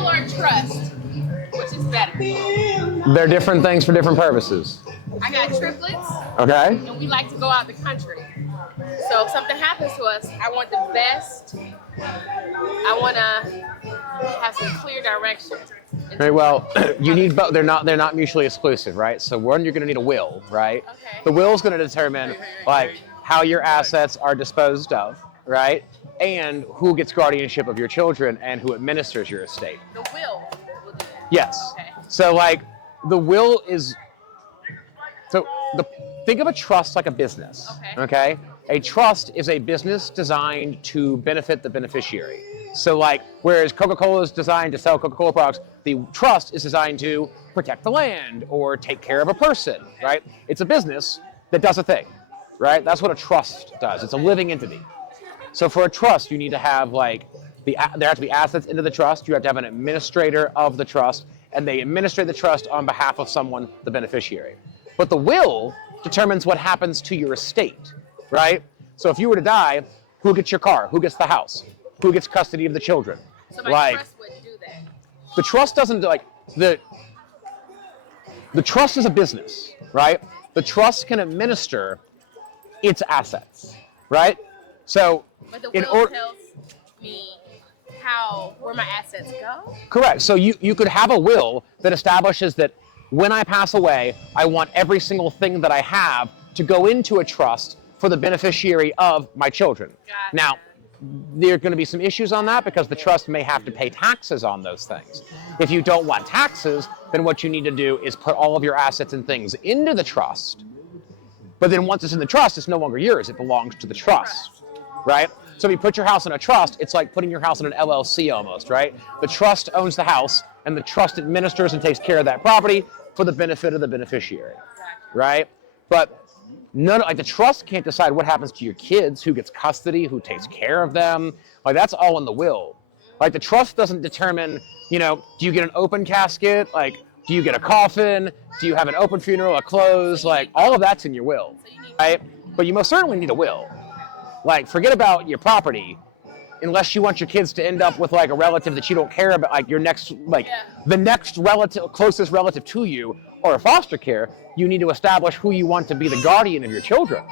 will or trust? Which is better? They're different things for different purposes. I got triplets, Okay? and we like to go out the country. So if something happens to us, I want the best. I want to have some clear direction. Very well. You need both. They're not mutually exclusive, right? So one, you're going to need a will, right? Okay. The will is going to determine like how your assets are disposed of, right? And who gets guardianship of your children and who administers your estate. The will do that. Yes. Okay. So like the will is think of a trust like a business. Okay. Okay? A trust is a business designed to benefit the beneficiary. So like whereas Coca-Cola is designed to sell Coca-Cola products, the trust is designed to protect the land or take care of a person, right? It's a business that does a thing, right? That's what a trust does. It's a living entity. So for a trust, you need to have like there have to be assets into the trust. You have to have an administrator of the trust, and they administrate the trust on behalf of someone, the beneficiary. But the will determines what happens to your estate, right? So if you were to die, who gets your car? Who gets the house? Who gets custody of the children? So my trust would do that. The trust doesn't the trust is a business, right? The trust can administer its assets, right? So But the in will order tells me where my assets go. Correct. So you could have a will that establishes that when I pass away, I want every single thing that I have to go into a trust for the beneficiary of my children. Gotcha. Now, there are going to be some issues on that because the trust may have to pay taxes on those things. If you don't want taxes, then what you need to do is put all of your assets and things into the trust. But then once it's in the trust, it's no longer yours. It belongs to the trust, right? So if you put your house in a trust, it's like putting your house in an LLC almost, right? The trust owns the house, and the trust administers and takes care of that property for the benefit of the beneficiary, right? But the trust can't decide what happens to your kids, who gets custody, who takes care of them. Like that's all in the will. Like the trust doesn't determine, do you get an open casket? Like, do you get a coffin? Do you have an open funeral, a close? Like all of that's in your will, right? But you most certainly need a will. Like forget about your property, unless you want your kids to end up with like a relative that you don't care about, like your next, the next relative, closest relative to you, or a foster care. You need to establish who you want to be the guardian of your children.